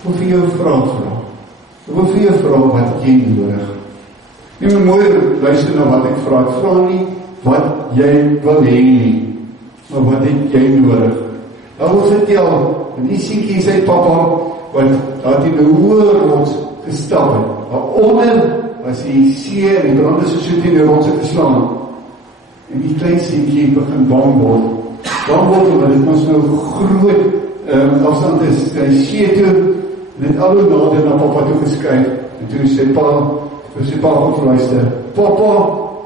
Ek wil vir jou vraag vra. Ek wil vir jou vra wat jy nodig. Nie meer mooi luister na wat ek vra. Ek vra nie wat jy wil hê nie, maar wat het jy nodig? Dan wil vertel, en die siekie sy papa, wat daar die hoë rots gestap het. Waaronder was die see en die brande so teen die rotse geslaan. En die klein siekie begin bang word. Bang word omdat dit ons nou groot afstand is. Hy see toe, en het al hoe nader na papa toe geskuif. En toe sê vir sy pa opluister, papa,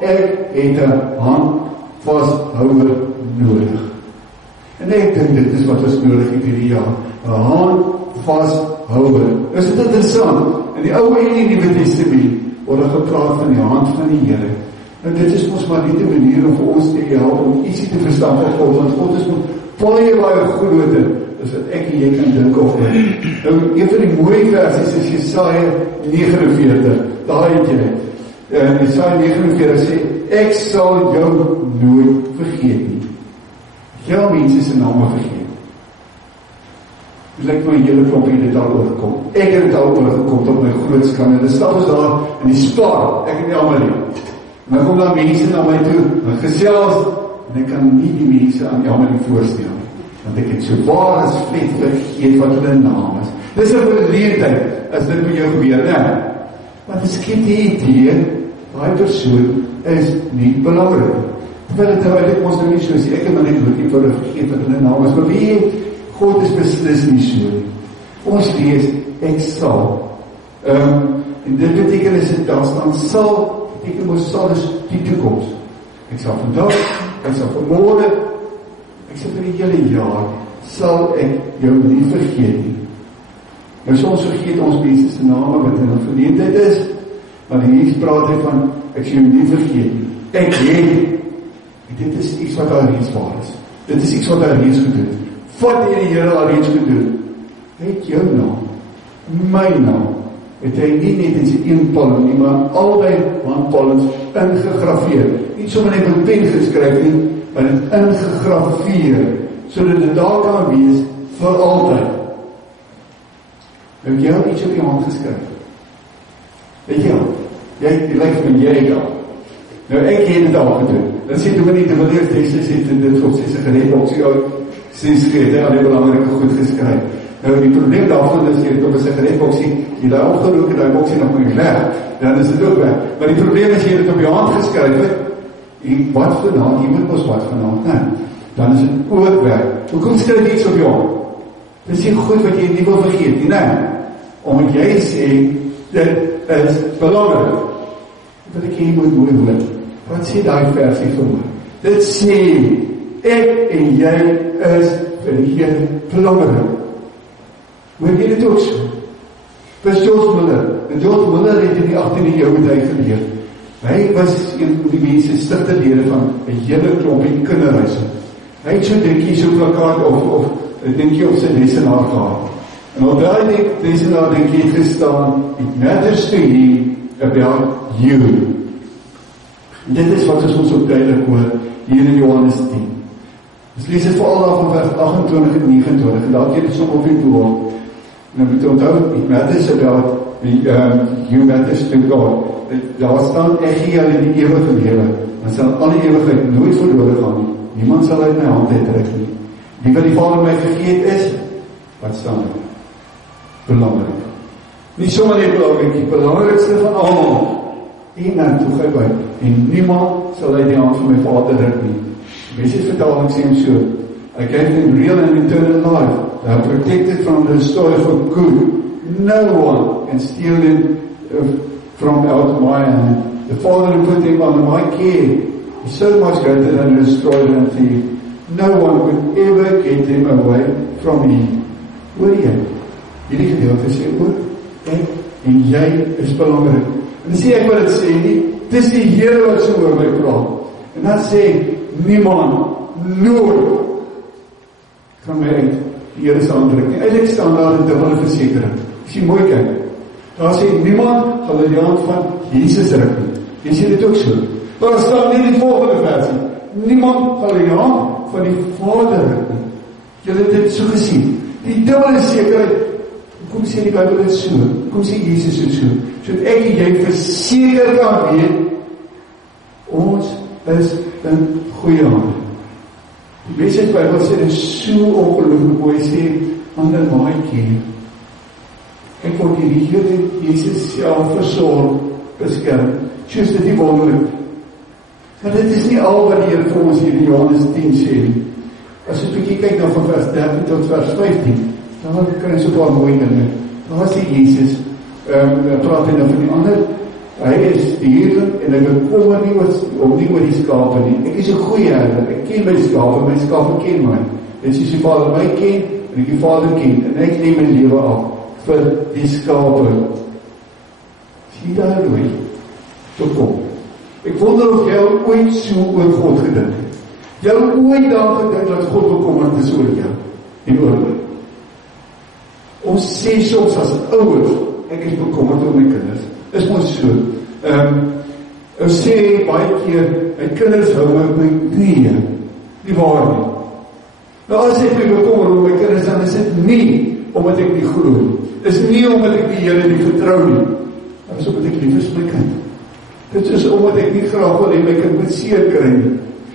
ek het 'n handvashouer nodig. En ek dink dit is wat ons nodig het hierdie jaar. 'n handvashouer. Is dit interessant? In die Ou en die Nuwe Testament word gepraat van die hand van die Here. Nou dit is ons maar net 'n manier om vir ons te help om ietsie te verstaan van God, want God is nog baie groter as wat ek en jy kan dink of nie. Nou, een van die mooie versies is Jesaja 49, daar het jy. Jesaja 49 sê, ek sal jou nooit vergeet nie. Jou mense se name vergeet. Dit lyk my hele klompie dit al oorgekom. Ek het dit al oorgekom tot my groot skande. Dit stap ons daar in die Spar, ek het nie almal nie. En dan kom daar mense na my toe, en gesels, en ek kan nie die mense aan almal nie voorstel. Want ek het so waar as vet vergeet wat hulle naam is. Dis 'n verleentheid as dit met jou gebeur, né? Want dit skep die idee, daai persoon is nie belangrik. Terwyl dit nou ons nou nie so sê, ek het maar net nie vir hulle vergeet wat hulle naam is, maar wie, God is beslis nie so. Ons lees, ek sal. En dit beteken as dit daar staan, sal, beteken ons sal is die toekoms. Ek sal vandag, ek sal vanmôre, ek sal vir die hele jaar, sal ek jou nie vergeet nie. Nou soms vergeet ons mense se name wat in 'n verleentheid is, maar hier praat hy van, ek sal jou nie vergeet nie. Ek het, dit is iets wat alreeds waar is. Dit is iets wat alreeds gedoen. Wat het die Here alreeds gedoen? Hy het jou naam, my naam, het hy nie net in sy een palm nie, maar albei handpalms ingegrafeer. Nie sommer net met pen geskryf nie, maar dit ingegrafeer, sodat dit daar kan wees vir altyd. Nou, jy het iets op jou hand geskryf. Weet jy al? Jy lyk van jy al. Nou, ek het dit al gedoen. Dan sê toe nie, terwyl jy het in dit op sy sigaretboks, sy skreef, al die belangrike goed geskryf. Nou, die probleem daarvan is, jy het op sy sigaretboks, jy daar opgeroek en die boksie nog moet weg, dan is dit ook weg. Maar die probleem is, jy het op jou hand geskryf, en wat vanaand, jy moet ons wat vanaand, nee, dan is het ook weg. Hoekom skryf jy iets op jou hand? Dit is nie goed wat jy nie wil vergeet, nie, nee. Omdat jy sê, dit is belangrik. Wat ek hier moet hoor. Wat sê die versie vir my? Dit sê, ek en jy is vir die Here belangrik. Hoor jy dit ook so? Dis George Muller. En George Muller het in die 18e eeu met hy geleer. Hy was een van die mense stigterlede van 'n hele klompie kinderhuise. Hy het so dinkie, so plakkaat of 'n dinkie op sy lesenaar gehad. En op daai lesenaar dinkie het gestaan, it matters to him about you. En dit is wat ons ook duidelik hoor hier in Johannes 10. Ons lees dit veral daar van vers 28 en 29, en daar keer dit so op die doel. En moet onthou, it matters about you matters to God. Daar staan, ek gee julle die ewige lewe, en sal alle ewigheid nooit verlore gaan nie. Niemand sal uit my hand uittrek nie. Die wat die Vader my vergeet is, wat staan er? Belangrik. Nie sommer net belangrik, die belangrikste van almal. En dan toe hy by, en niemand sal uit die hand van my Vader druk nie. Mense vertaling sê hom so, I gave them real and eternal life. They are protected from the story for good. No one can steal them from out of my hand. The Father who put them under my care is so much greater than a destroyer and thief. No one could ever get them away from me. Hoor jy? Hierdie gedeelte sê ook, ek en jy is belangrik. En sê ek wat het sê nie, dis die Here wat so oor my praat. En dan sê, niemand, nooit, kan my uit die Here se hand druk nie. Eintlik staan daar 'n dubbele versekering. As jy mooi kyk, daar sê, niemand sal uit die hand van Jesus druk nie. Jy sê dit ook so. Daar staan nie die volgende versie, niemand sal uit die hand van die Vader druk nie. Jy het dit so gesien. Die dubbele sekerheid, Kom sê die Bybel dit so, kom sê Jesus dit so, sodat ek en jy verseker kan weet, ons is in goeie hande. Die Bybel sê dit so ongelooflik mooi, sê, ander maatjie, ek word die Here Jesus self versorg, beskerm, soos dit nie wonderlik. Maar dit is nie al wat die Here vir ons hier in Johannes 10 sê nie. As jy 'n bietjie kyk na van vers 13 tot vers 15, dan kry jy so 'n paar mooi dinge. Daar sê Jesus, praat hy nou van die ander, hy is die Here en hy bekommer nie oor die skape nie. Ek is 'n goeie herder, ek ken my skape ken my. En soos die Vader my ken, en ek die Vader ken, en ek neem my lewe af vir die skape. Sien daar nooit, so kom. Ek wonder of jy ooit so oor God gedink het. Jy ooit daar gedink dat God bekommerd is oor jou en oor my. Ons sê soms as ouers, ek is bekommerd oor my kinders. Is mos so. Ons sê baie keer, my kinders hou my op my knieë. Nie waar nie. Nou as ek my bekommer oor my kinders, dan is dit nie omdat ek nie glo nie. Is nie omdat ek die Here nie vertrou nie. Dit is omdat ek lief is vir my kind. Dit is omdat ek nie graag wil hê my kind moet seer kry nie.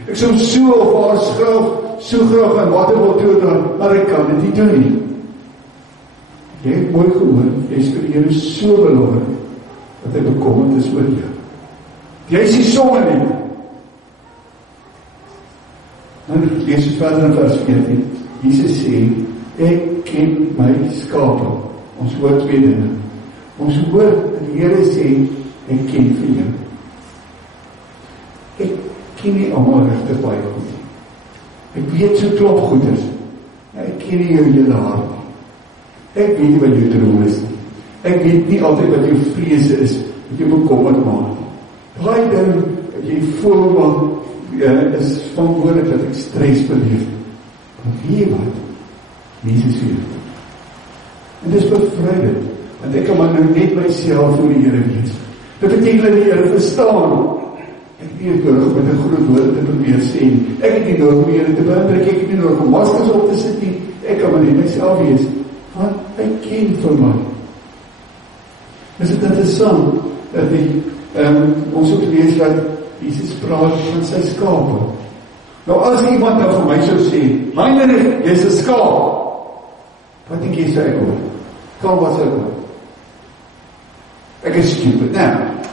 Ek sou so of haar so graag aan water wil toe, maar ek kan dit nie doen nie. Jy het mooi gehoor, jy is vir die Here so belangrik, dat hy bekommerd is oor jou. Jy is die songe nie. Nou lees het verder in vers 14. Jesus sê, ek ken my skape. Ons hoor twee dinge. Ons hoor, die Here sê, ek ken vir jou. Ek ken nie allemaal regtig baie goed nie. Ek weet so klop goed is. Ek ken nie jou hele hart nie. Ek weet nie wat jou droom is nie. Ek weet nie altyd wat jou vrees is, wat jou bekommerd maak nie. Baie ding, wat jy voel, is verantwoordelik dat ek stres beleef. Maar weet jy wat? Jesus weet. En dis bevrydend, want ek kan maar nou net myself voor die Here wees. Dit beteken dat die Here verstaan. Ek het nie nodig met 'n groot woord te probeer sê nie. Ek het nie nodig om die Here te beïndruk, ek het nie nodig om maskers op te sit nie. Ek kan maar net myself wees, want hy ken vir my. Is dit interessant dat ons ook lees dat Jesus praat van sy skape. Nou as iemand nou vir my sou sê, myne, jy's 'n skaap, wat dink jy sê ek hoor? Kan wat sê ek hoor? Ek is stupid,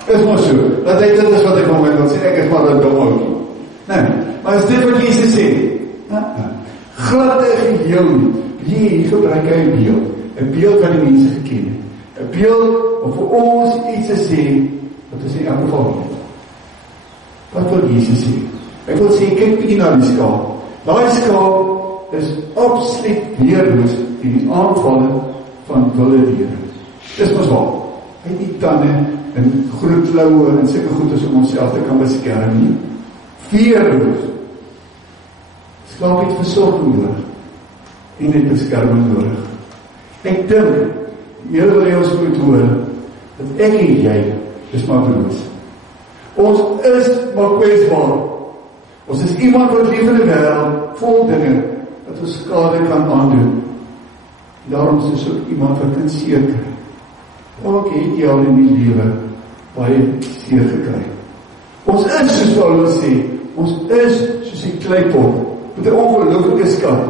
is maar so, dat hy dit is wat hy van my wil sê, ek is maar 'n dom oukie. Maar is dit wat Jesus sê? Glad en geheel, hier gebruik hy 'n beeld wat die mense geken het. 'n beeld om vir ons iets te sê, wat ons in elk geval weet. Wat wil Jesus sê? Ek wil sê, kyk bietjie na die skaap. Daai skaap is absoluut weerloos in die aanvalle van wilde diere. Dis mos waar. Hy het nie tande en groot kloue en sulke goedes om onsself te kan beskerm nie. Weerloos. Skaap het versorging nodig en het beskerming nodig. Ek dink, die Here wil hê ons moet hoor, dat ek en jy is maar broos. Ons is maar kwesbaar. Ons is iemand wat leef in 'n wêreld vol dinge wat ons skade kan aandoen. Daarom is ons ook iemand wat kan seer kry. Ook het jy al in die lewe baie seer gekry. Ons is, soos Paulus sê, ons is soos die kleipot met 'n ongelooflike skat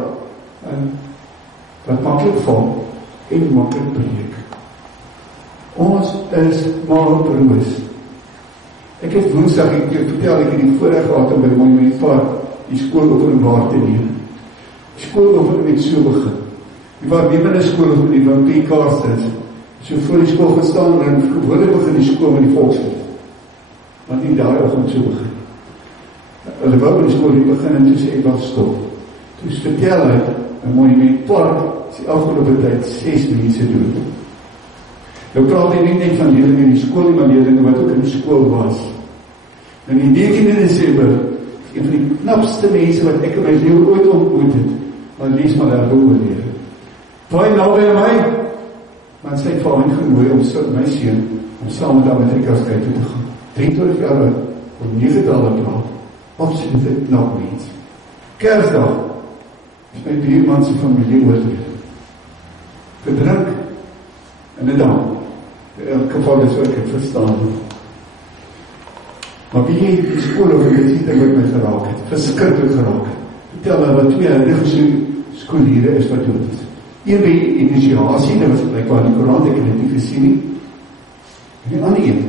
wat maklik val en maklik breek. Ons is maar broos. Ek het woensdag, ek vertel, ek het die voorreg gehad om by Monument Park die skool openbaar te neem. Die skool openbaar het so begin. Die waarnemende skool openbaar van P. Carstens, so voor die skool gestaan en gewoonlik begin die skool met die volkslied. Want die daai oggend so begin. Hulle wou by die skool nie begin en toe sê ek wat stop. Toe vertel hy, in Monument Park, is die afgelope tyd 6 mense dood. Nou praat hy nie net van leerlinge in die skool, maar leerlinge wat ook in die skool was. En die 19 Desember, een van die knapste mense wat ek in my lewe ooit ontmoet het, maar lees maar daar oorleer. Baie naby aan my, want sy het vir my genooi om my seun, om saam met Amerika's kyk toe te gaan. 23 jaar oud, om 9 tale praat, absoluut knap mens. Kersdag, is my buurman se familie oorleer. Verdrink, in 'n dag. In elk geval is wat ek verstaan. Maar wie jy die skool of die ding wat my geraak het, verskriklik geraak het. Vertel my wat 2 huidige skoolhiere is wat dood is. Een by initiasie, dit was blijkbaar in die Koran, ek het dit nie gesien nie. En die ander een,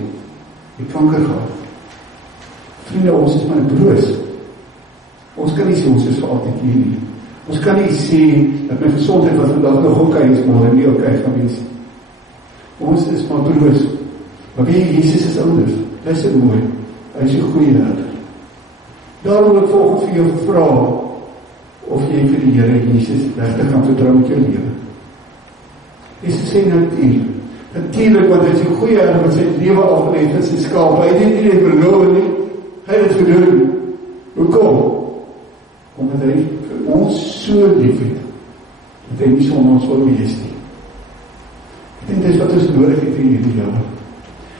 het kanker gehad. Vriende, ons is maar broos. Ons kan nie sê, ons is vir altyd hier nie. Ons kan nie sê, dat my gezondheid wat vandag nog oké is, maar nie oké gaan wees. Ons is maar broos. Maar wie, Jesus is anders. Hy is mooi. Hy is 'n goeie herder. Daarom wil ek volgens vir jou vra, of jy vir die Here Jesus regtig kan vertrou met jou lewe. Jesus sê natuurlijk, want hy is 'n goeie herder wat sy lewe afgelê het vir sy skape. Hy het nie verloor nie. Hy het dit gedoen. Hoekom? Omdat hy vir ons so lief het, dat hy nie sonder ons wil wees nie. Ek dink dit is wat ons nodig het in hierdie jaar.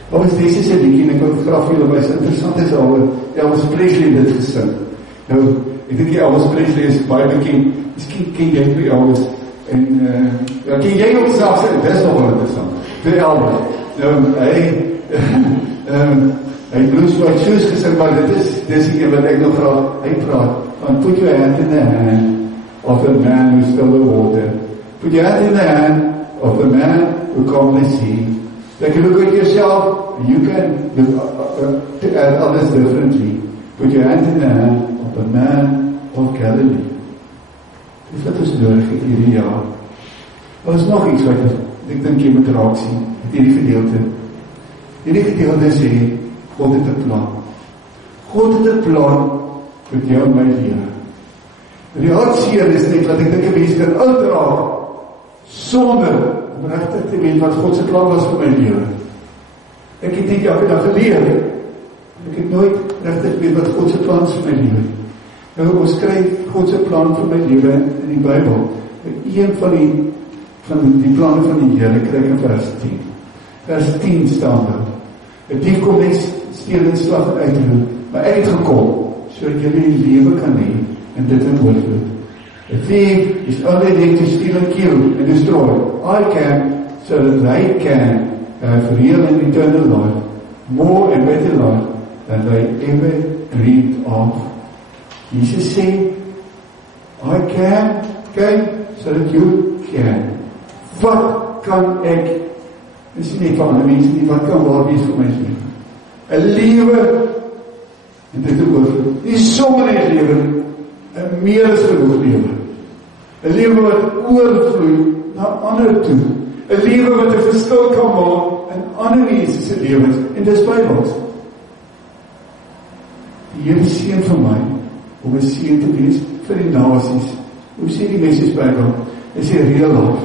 Wat is deze se liedjie, en ek wil graag vir julle wys, interessant is al, Elvis Presley dit gesing. Nou, ek dink die Elvis Presley is baie bekend, miskien ken jy vir Elvis, en ken jy ook selfs, dit is nog wel interessant, vir Elvis. Nou, hy Blues White Shoes gesing, maar dit is die een wat ek nog graag uitpraat, van put your hand in the hand of the man who still the water. Put your hand in the hand of the man who calmly see. Like you look at yourself, you can look at others differently. Put your hand in the hand of the man of Galilee. Dis wat ons nodig het hierdie jaar. Maar is nog iets wat ek dink jy moet raak sien, met hierdie gedeelte. Hierdie gedeelte sê, God het 'n plan. God het 'n plan met jou en my lewe. Die hartseer is net dat ek dink 'n mens kan uitraak sonder om regtig te weet wat God se plan was vir my lewe. Ek het dit elke dag geleer. Ek het nooit regtig weet wat God se plan is vir my lewe. Nou, ons kry God se plan vir my lewe in die Bybel. Een van die planne van die Here kry ek in vers 10. Vers 10 staan daar. 'n dief kom net steel en slag en uitroei, maar ek het gekom sodat jy die lewe kan hê en dit in oorvloed. A thief is only there to steal and kill and destroy. I came so that they can have real and eternal life, more and better life than they ever dreamed of. Jesus sê, I came so that you can. Wat kan ek, dis nie van ander mense nie, wat kan waar wees vir my lewe? 'n lewe, en dit is oorvloed, nie sommer net lewe, 'n meer as genoeg lewe. 'n lewe wat oorvloei na ander toe. 'n lewe wat 'n verskil kan maak in ander mense se lewens, en dis Bybels. Die Here seën vir my om 'n seën te wees vir die nasies. Hoe sê die Message Bybel? Hy sê real life,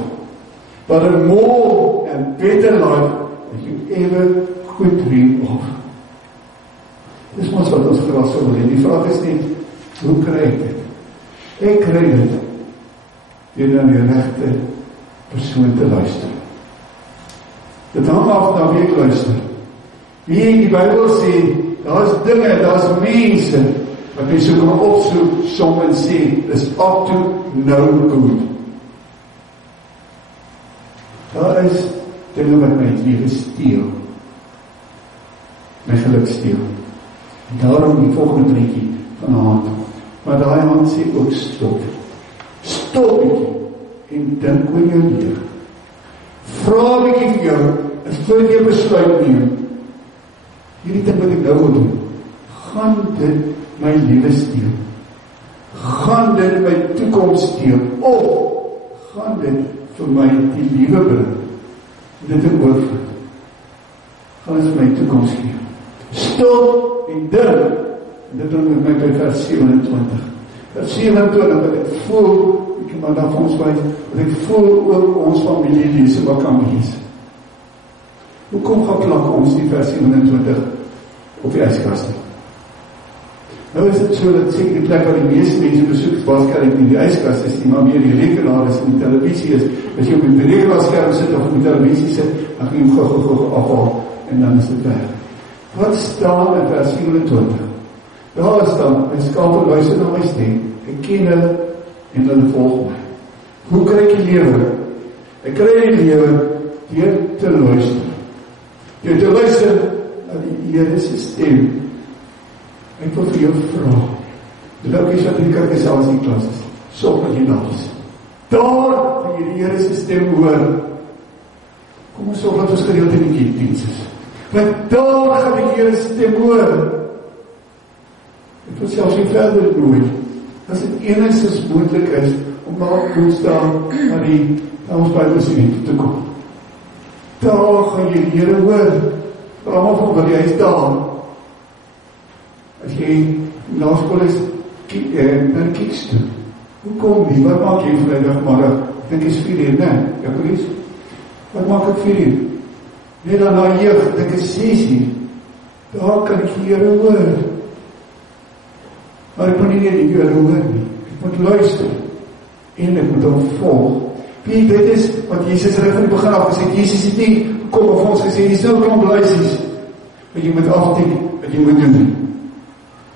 but a more and better life than you ever could dream of. Dis mos wat ons graag sou wil hê. Die vraag is net, hoe kry ek dit? Ek kry dit deur na die regte persoon te luister. Dit hang af na wie ek luister. Wie in die Bybel sê, daar is dinge, daar is mense wat jy so kan opsoek, som en sê, is up to no good. Daar is dinge wat my lewe steel, my geluk steel. En daarom die volgende prentjie van 'n hand. Maar daai hand sê ook stop. Stop bietjie en dink oor jou lewe. Vra bietjie vir jou, as voordat jy besluit neem, hierdie ding wat ek nou wil doen, gaan dit my lewe steel? Gaan dit my toekoms steel? Of gaan dit vir my die lewe bring? Dit is oorvloed. Gaan dit vir my toekoms gee? Stop en dink. En dit bring my by vers 27. Vers 27, wat ek voel, ek kan maar daar vir ons wys, wat ek voel ook ons familielese wat kan wees. Hoekom gaan plak ons die vers 27 op die ijskast? Nou is dit so, dat seker die plek waar die meeste mense besoek, waarskynlik nie die ijskast is nie, maar meer die rekenaar is en die televisie is. As jy op die rekenaarskerm sit of op die televisie sit, dan gaan jy hem gou afhaal en dan is dit weg. Wat staan in vers 27? Daar staan, my skape luister na my stem, ek ken hulle en hulle volg my. Hoe kry ek die lewe? Ek kry die lewe deur te luister. Deur te luister na die Here se stem. Ek wil vir jou vra, dit ook is wat die kerk is as die klas is, sorg dat jy daar is. Daar waar jy die Here se stem hoor, kom ons sorg dat ons gereeld in die kerkdiens is. Want daar gaan die Here se stem hoor. Ek wil selfs nie verder nooi, as dit enigstens moontlik is, om daar Woensdag na ons Bybelstudie te kom. Daar gaan jy die Here hoor, vir almal van wat jy is daar. As jy na skool is, na die kieks toe. Hoe kom die? Wat maak jy vrijdagmiddag? Ek dink is 4 uur, nee? Ja, Chris? Wat maak ek 4 uur? Nee, dan na jeug, ek dink is 6 uur. Daar kan ek die Here hoor. Maar ek moet nie die Here hoor nie. Ek moet luister. En ek moet hom volg. Wie, dit is wat Jesus reg van die begin af gesê, Jesus het nie kom of ons gesê, jy sal kom luister. Maar jy moet afdien, wat jy moet doen.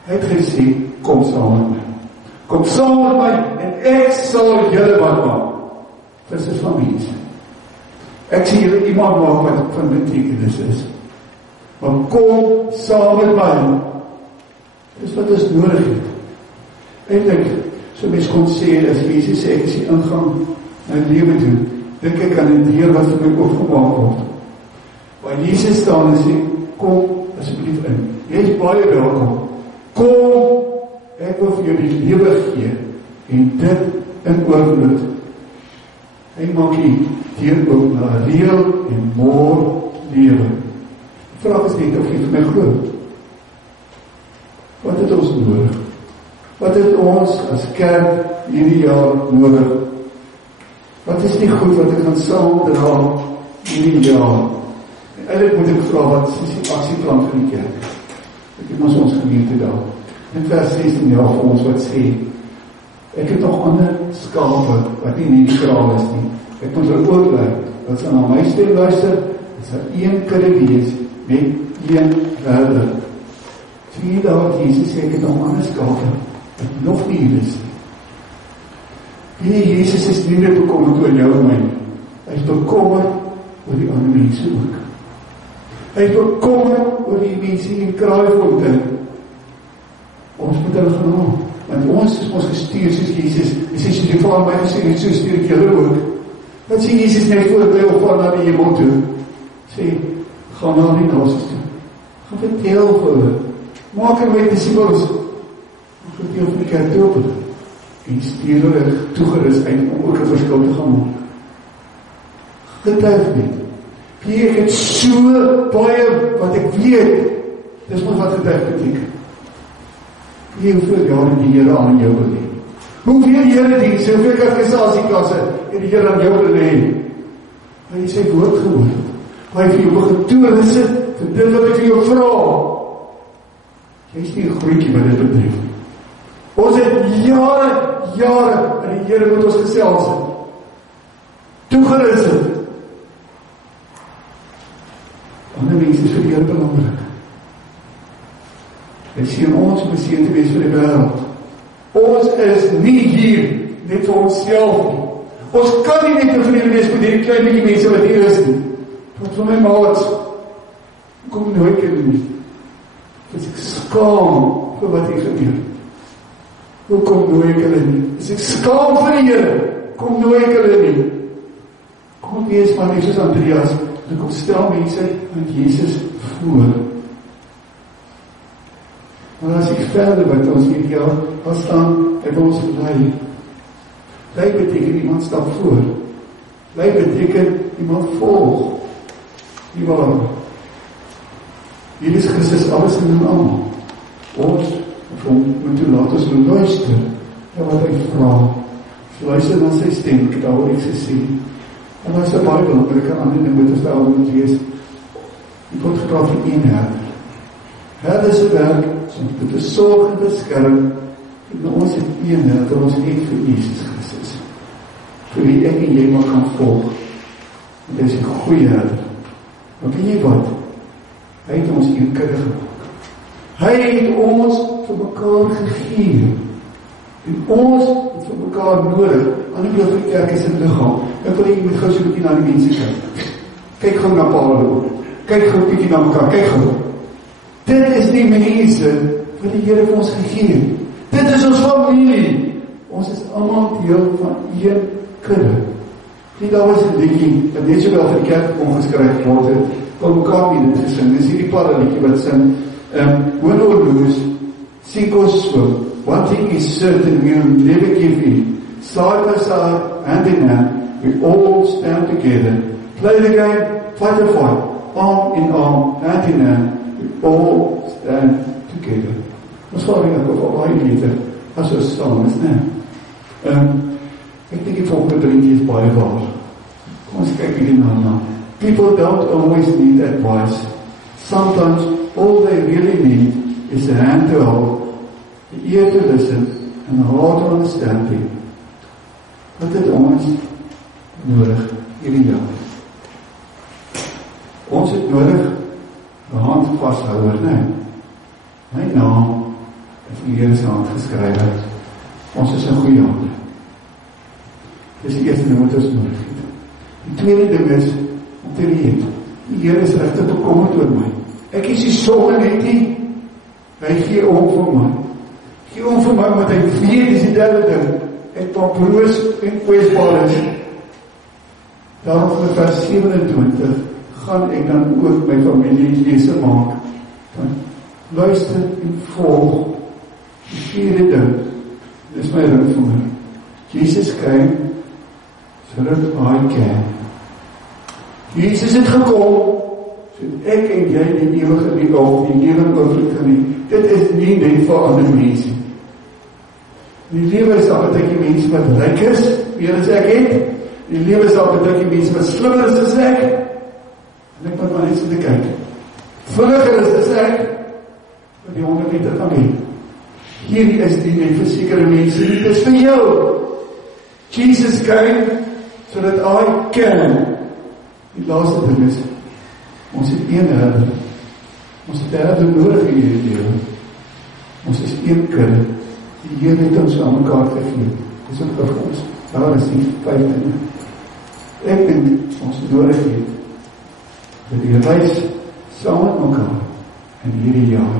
Hy het gesê, kom saam met my. Kom saam met my, en ek sal julle wat maak. Dis is van mense. Ek sê julle iemand maak wat van betekenis is. Maar kom saam met my. Dis wat ons nodig het. Eindelijk, so mens kon sê, as Jesus sê, ek is die ingang na die lewe toe, dink ek aan die deur wat vir my opgemaak word. Waar Jesus staan en sê, kom asseblief in. Jy is baie welkom. Kom, ek wil vir jou die lewe gee, en dit in oorvloed. Hy maak die deur ook na reël en mooi lewe. Die vraag is net of jy vir my glo. Wat het ons nodig? Wat het ons as kerk hierdie jaar nodig? Wat is die goed wat ek gaan saamdra hierdie jaar? En eintlik moet ek vra, wat is die aksieplan van die kerk? Ek het ons gemeente daar. In vers 16 jaar vir ons wat sê, ek het nog ander skape wat nie in die kraal is nie. Ek moet hulle oorlei, wat sal na my stem luister, het sal een kudde wees met een herder. Sien daar wat Jesus sê, ek het nog ander skape wat nog nie hier is nie. Nee, Jesus is nie net bekommerd oor jou en my. Hy is bekommerd oor die ander mense ook. Hy is bekommerd oor die mense in Kraaifontein. Ons moet hulle gaan haal. Want ons is ons gestuur soos Jesus. Hy sê, soos jy vir my gesê, so stuur ek julle ook. Wat sê Jesus net voor by of van na die hemel toe? Sê, gaan na die nasies toe. Gaan vertel vir hulle. Maak er my disciples. Vertel vir die kerk toe op hulle. En stuur hulle toegerus uit om ook 'n verskil te gaan maak. Getuig nie. Ek het so baie wat ek weet. Dis wat getuig beteken. Hoeveel jare die Here aan jou wil hê. Hoeveel Here dienste, hoeveel katekisasie-klasse en die Here aan jou wil hê. Hy het sy woord gehoor. Hy het vir jou getoon sit vir dit wat ek vir jou vra. Jy is nie 'n groentjie wat dit betref. Ons het jare in die Here met ons gesels het. Toegerus het. Ander mense is vir die Here belangrik. Hy sien ons om 'n seën te wees vir die wêreld. Ons is nie hier net vir onsself nie. Ons kan nie net tevrede wees met hierdie klein bietjie mense wat hier is nie. Wat van my maats, kom nooit keer nie. As ek skaam vir wat hier gebeur. Hoe kom nooit ek hulle nie? As ek skaam vir die Here, kom nooit ek hulle nie. Kom wees van Jesus Andreas, en kom stel mense aan Jesus voor. Maar as ek verder wat ons hierdie jaar was staan, het ons lei. Lei beteken iemand stap voor. Lei beteken iemand volg. Nie waar? Jesus Christus alles in en almal. Ons moet toe laat ons luister na wat hy vra. Luister na sy stem, ek het al iets gesê. En dat is een baie belangrike ander ding moet ons daar moet lees. Die word gepraat van een herder. Herder se werk is om te sorg en beskerm. En ons het een herder, ons het vir Jesus Christus. Vir wie ek en jy maar kan volg. En dit is 'n goeie herder. Maar weet jy wat? Hy het ons een kudde gemaak. Hy het ons vir mekaar gegee. En ons het vir mekaar nodig. Ander beeld van die kerk is 'n liggaam. Ek wil jy moet gou so 'n bietjie na die mense kyk. Kyk gou na Paulo, kyk gou bietjie na mekaar, kyk gou. Dit is die mense wat die Here vir ons gegee het. Dit is ons familie. Ons is almal deel van een kudde. Daar was 'n liedjie wat net sowel vir die kerk omgeskryf word het, Paul McCartney dit gesing. Dis hierdie paraliedjie wat sing, win or lose, sink or swim, one thing is certain, we will never give in. Side by side, hand in hand, we all stand together. Play the game, fight the fight, arm in arm, hand in hand, we all stand together. Ons gaan weer op baie liedere, as ons saam is, né? Ek dink die volgende prentjie is baie waar. Kom ons kyk hierdie na. People don't always need advice. Sometimes all they really need is a hand to hold, the ear to listen, and a heart to understanding. Wat het ons nodig hierdie jaar? Ons het nodig 'n hand vashouer, né? My naam is in die Here se hand geskryf. Ons is in goeie hande. Dis die eerste ding wat ons nodig het. Die tweede ding is om te weet, die Here is regtig bekommerd oor my. Ek is nie sommer net nie, hy gee om vir my. Gee om vir my, want hy weet, dis die derde ding, ek paproos en kwesbaar is. Daarom in vers 27 gaan ek dan ook my familie lese maak. Luister en volg die vierde ding. Dis my ringvinger. Jesus came so that I can. Jesus het gekom so ek en jy die ewige lewe of die ewige oorvloed kan hê. Dit is nie net vir ander mense. Die lewe is daar baie mense wat ryk is, meer as ek het. Die lewe is daar baie mense wat slimmer is as ek. En ek moet maar net so te kyk. Vinniger is as ek, wat die 100 meter kan hê. Hierdie is nie net vir sekere mense, dit is vir jou. Jesus came so that I can. Die laaste ding is, ons het een herder. Ons het herder nodig in hierdie lewe. Ons is een kudde. Die Here het ons aan mekaar gegee. Dis ook vir ons. Daar is die 5 dinge. Ek dink ons nodig het dat die reis saam met mekaar in hierdie jaar